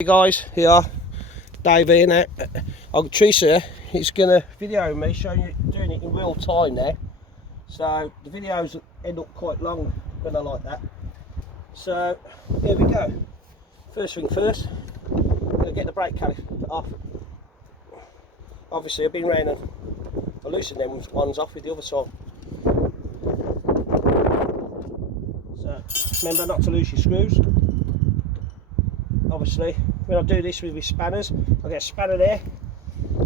Hey guys, here, Dave here now. Teresa is going to video me, showing you doing it in real time now. So the videos end up quite long when I like that. So here we go. First thing first, I'm going to get the brake caliper off. Obviously I've been round and I loosened them ones off with the other side. So remember not to lose your screws. Obviously, when I do this with my spanners, I get a spanner there,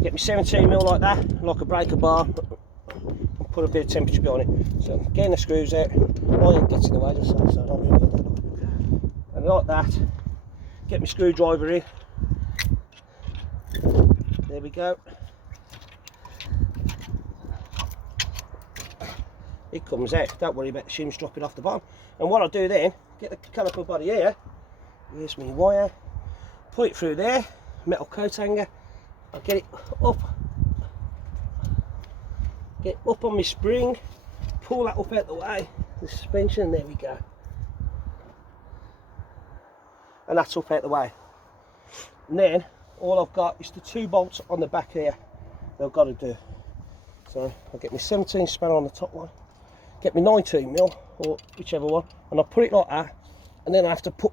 get my 17mm like that, like a breaker bar, and put a bit of temperature behind it. So getting the screws out, iron gets in the way just so I don't really get that. And like that, get my screwdriver in. There we go. It comes out, don't worry about the shims dropping off the bottom. And what I do then, get the caliper body here. Here's my wire, put it through there, metal coat hanger, I'll get it up on my spring, pull that up out the way, the suspension, there we go. And that's up out the way. And then, all I've got is the 2 bolts on the back here that I've got to do. So, I'll get my 17 spanner on the top one, get my 19mm, or whichever one, and I'll put it like that, and then I have to put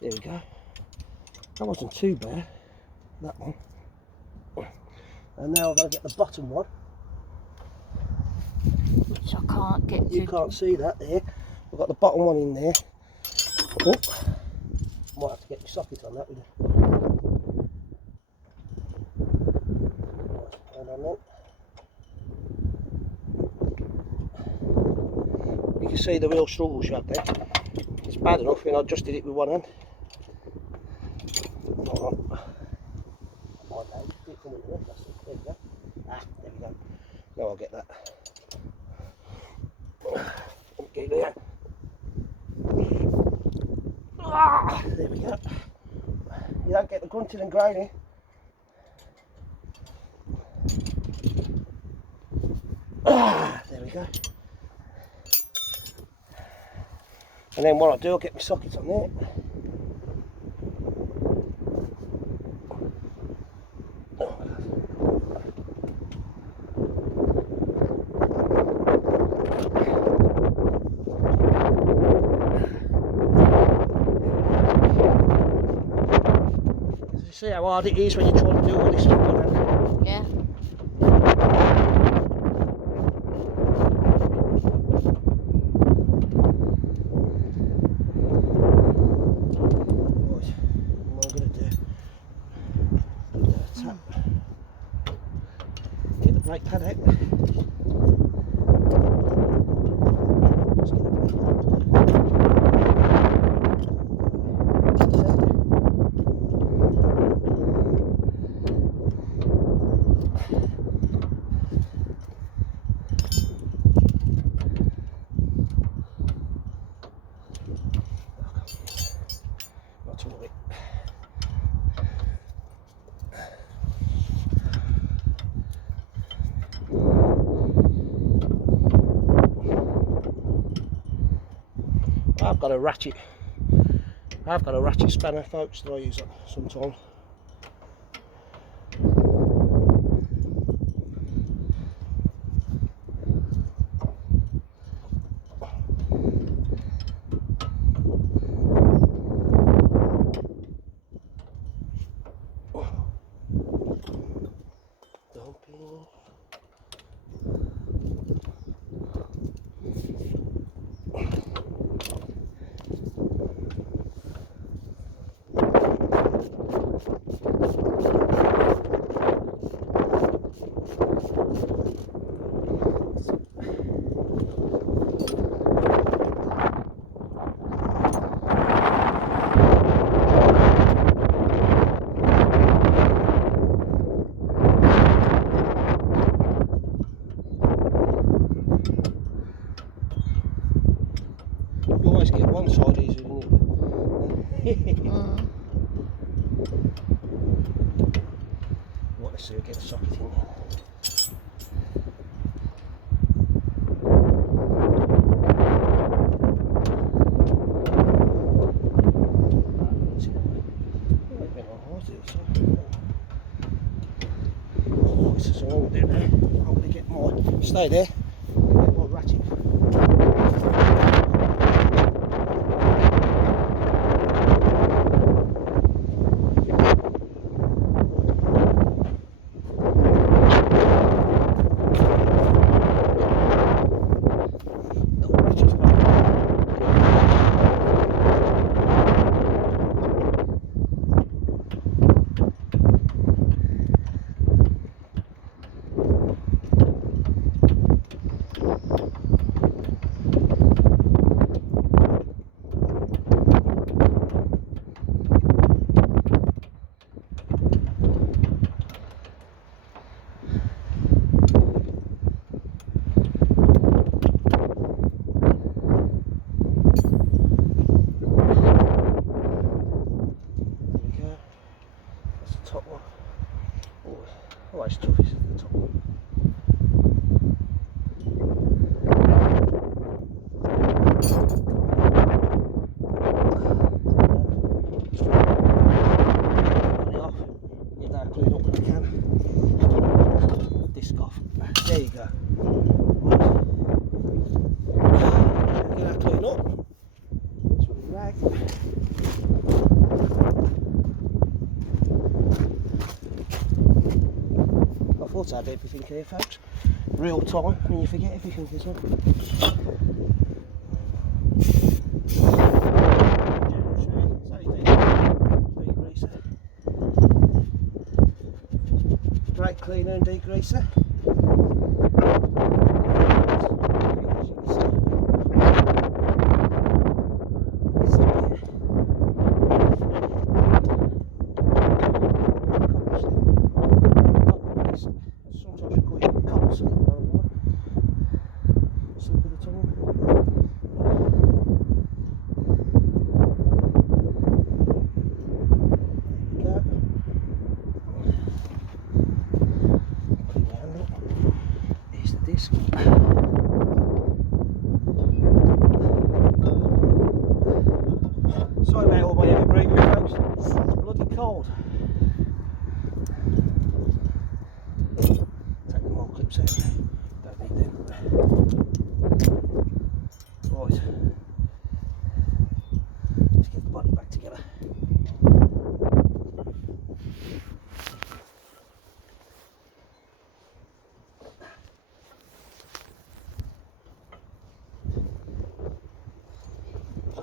there we go. That wasn't too bad, that one. And now I've got to get the bottom one, which I can't get to. You can't see that there. I've got the bottom one in there. Oh, might have to get your socket on that with it. Hold on then. You can see the real struggle she had there. It's bad enough when I just did it with one hand. Hold on. There we go. Ah, there we go. Now I'll get that. Okay, there. Ah, there we go. You don't get the grunting and groaning. Ah, there we go. And then what I'll do, I'll get my socket on there. You see how hard it is when you try to do all this stuff? Yeah. Get the brake pad out. Not to worry. I've got a ratchet spanner, folks, that I use sometimes. You always get one side easier than the other. What, let's see, we'll get the socket in there. Stay there. Well, ratchet. Top one. Oh, it's tough, isn't it, the top one? Put it off. Give that a clean up when I can. Disc off. There you go. Right. Get that clean up. This with a rag. I thought I had everything here, folks. Real time, and you forget everything as well. Brake cleaner and degreaser. Sorry about all my heavy breathing, folks. It's bloody cold. Take the wall clips out. Don't need them. Right. Let's get the body back together.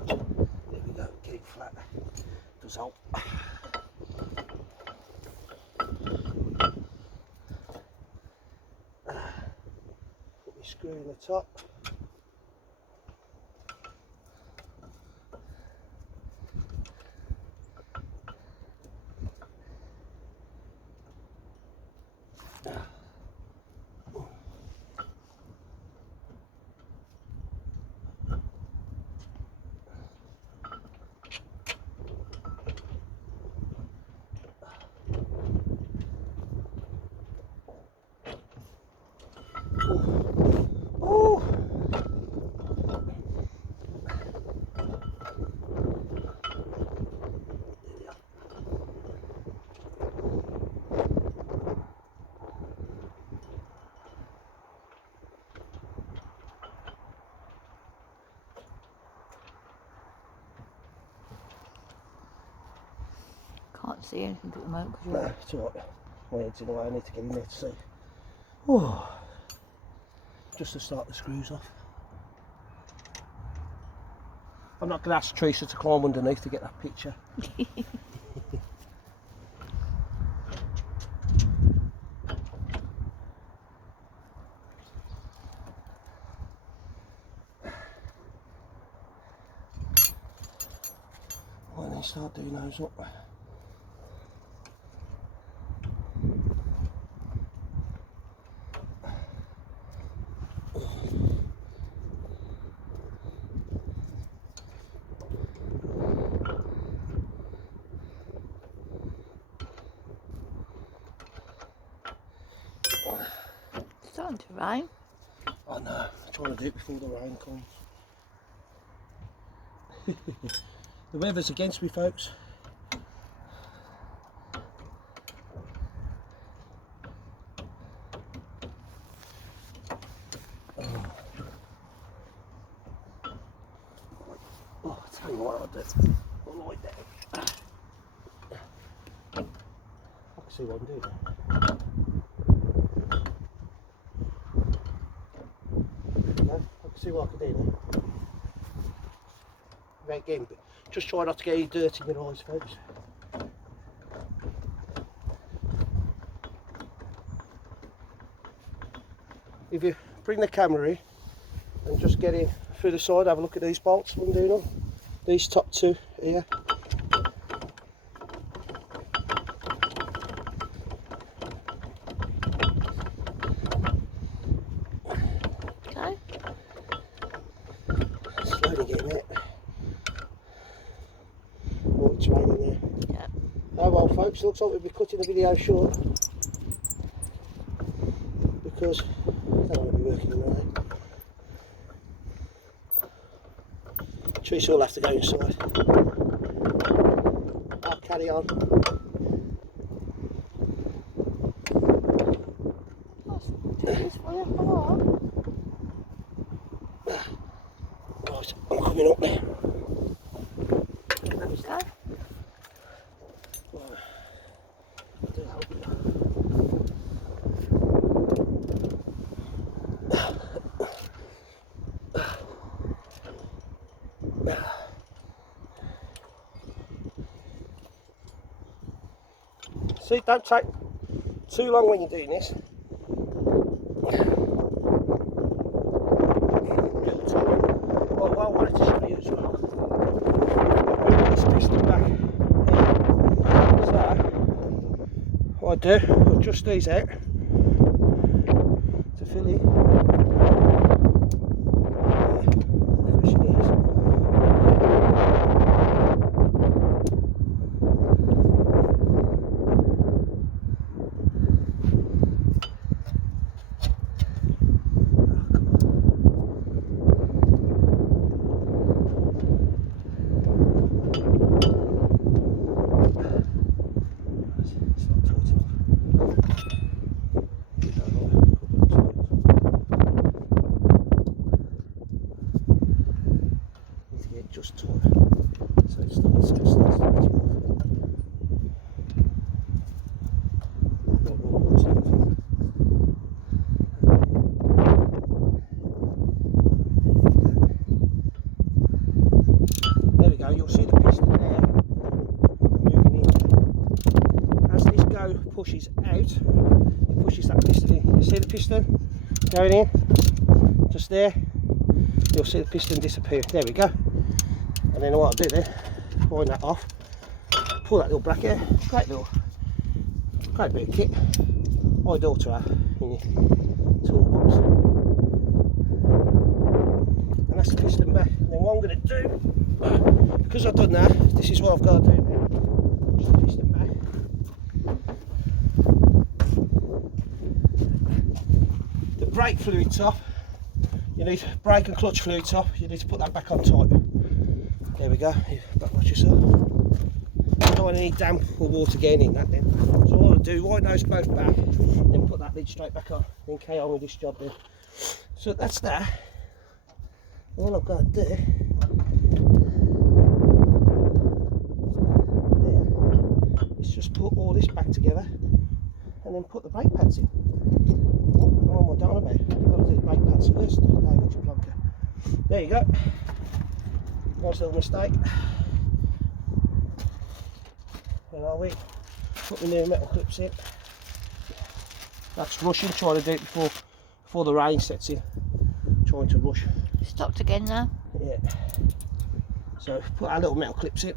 There we go, get it flat. Does help. Put my screw in the top. Can't see anything at the moment because No, it's alright. My head's in the way, I need to get in there to see. Oh, just to start the screws off. I'm not going to ask Teresa to climb underneath to get that picture. Why don't you start doing those up? it's starting to rain. I know, I'm trying to do it before the rain comes. The weather's against me, folks. slide down. I can see what I'm doing. No, I can see what I can do now. Right, again, but just try not to get any dirt in your eyes, folks. If you bring the camera in and just get in through the side, have a look at these bolts, what I'm doing on these top two here. Okay. Slowly getting it. Oh, it's raining there. Yep. Oh well, folks, looks like we'll be cutting the video short because I don't want to be working in the rain. Trish will have to go inside. I'll carry on. That's for you. Come on. Right, I'm coming up there. Okay. Do help you. See, don't take too long when you're doing this. Little time. Right, well, I wanted to show you as well. This piston back. So, what I do, I'll adjust these out to fill in. Cushion is. Just taut, so it starts floating off. There we go, you'll see the piston there moving in. As this go pushes out, it pushes that piston in. You see the piston going in? Just there. You'll see the piston disappear. There we go. And then what I'll do there, wind that off, pull that little bracket, great bit of kit, ideal to have in your toolbox. And that's the piston back. And then what I'm going to do, because I've done that, this is what I've got to do now. Push the piston back. The brake fluid top, you need brake and clutch fluid top, you need to put that back on tight. There we go, back watch yourself. Don't want any damp or water getting in that then. So all I'll do, wind those both back, then put that lid straight back on, then carry on with this job then. So that's that. All I've got to do, there, is just put all this back together and then put the brake pads in. What am I down about? I've got to do the brake pads first. There you go. Nice little mistake. Where are we? Put the new metal clips in. That's rushing, trying to do it before the rain sets in. Trying to rush. Stopped again now. Yeah. So put our little metal clips in.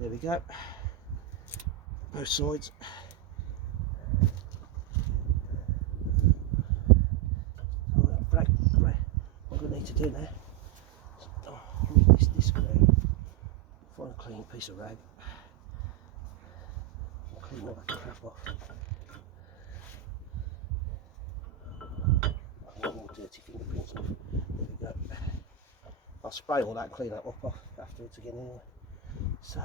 There we go. Both sides. Right, what I'm going to need to do now. Move this around. Find a clean piece of rag. Clean all that crap off. No more dirty fingerprints off. There we go. I'll spray all that and clean that up off afterwards again anyway. So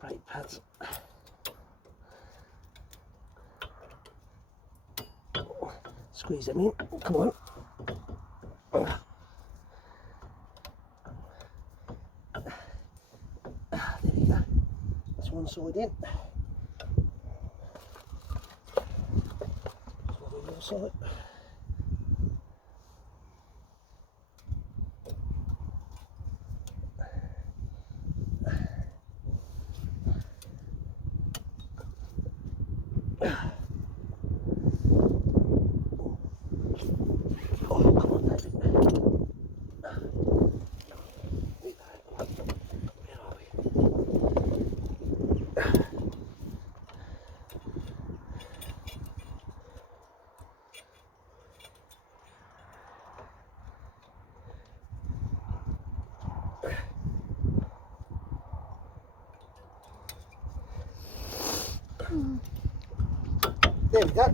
brake pads. Squeeze them in. Come on. There you go. That's one side in. Let's do the other side. There we go.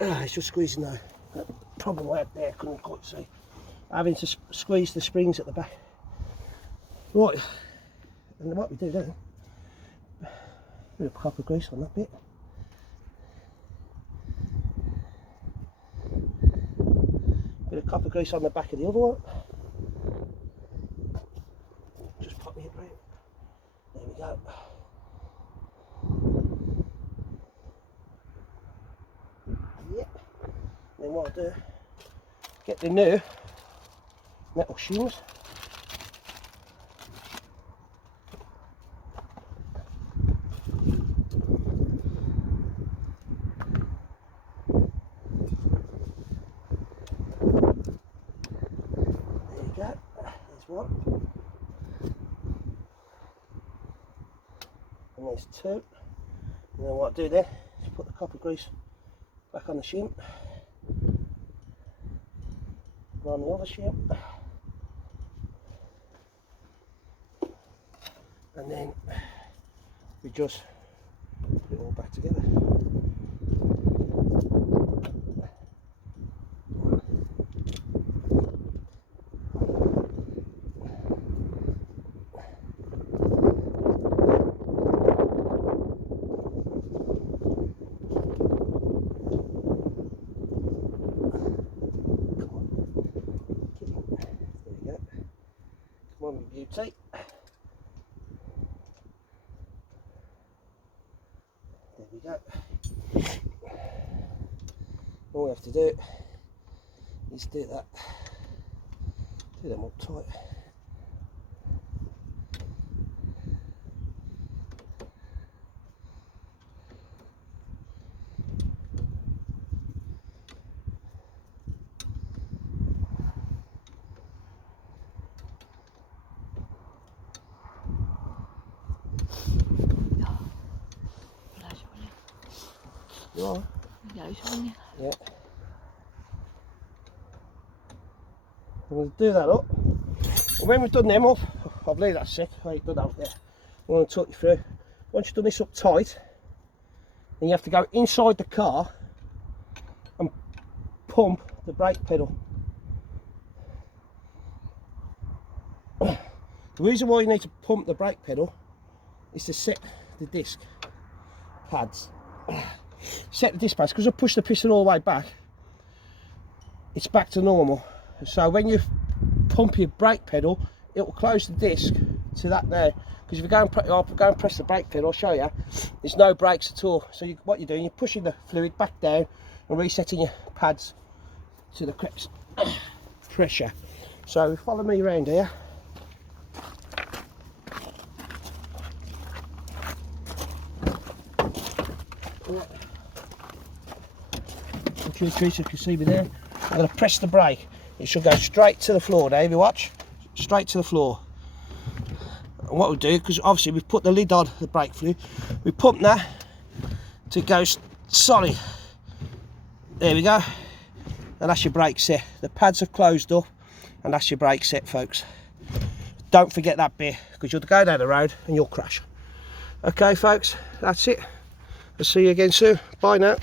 It's just squeezing though. That problem I had there, couldn't quite see. Having to squeeze the springs at the back. Right, and what we do then, a bit of copper grease on that bit. Bit of copper grease on the back of the other one. Just pop me it right. There we go. Yeah. Then what I do, get the new metal shims. There you go. There's one. And there's two. And then what I do there is put the copper grease back on the shim, and on the other shim, and then we just put it all back together. One beauty. There we go. All we have to do is do that. Do them up tight. You are? Yeah, it's on you. Yeah. I'm going to do that up. When we've done them up, I'll leave that sick. I ain't done that up there. I'm going to talk you through. Once you've done this up tight, then you have to go inside the car and pump the brake pedal. The reason why you need to pump the brake pedal is to set the disc pads. Set the disc pads, because I push the piston all the way back, it's back to normal. So when you pump your brake pedal, it will close the disc to that there. Because if you go and press the brake pedal, I'll show you, there's no brakes at all. So what you're doing, you're pushing the fluid back down and resetting your pads to the correct pressure. So follow me around here. If you can see me there, I'm going to press the brake. It should go straight to the floor, Dave. You watch, straight to the floor. And what we'll do, because obviously we've put the lid on the brake fluid, we pump that to go solid. There we go, and that's your brake set. The pads have closed up, and that's your brake set, folks. Don't forget that bit, because you'll go down the road and you'll crash. Okay, folks, that's it. I'll see you again soon. Bye now.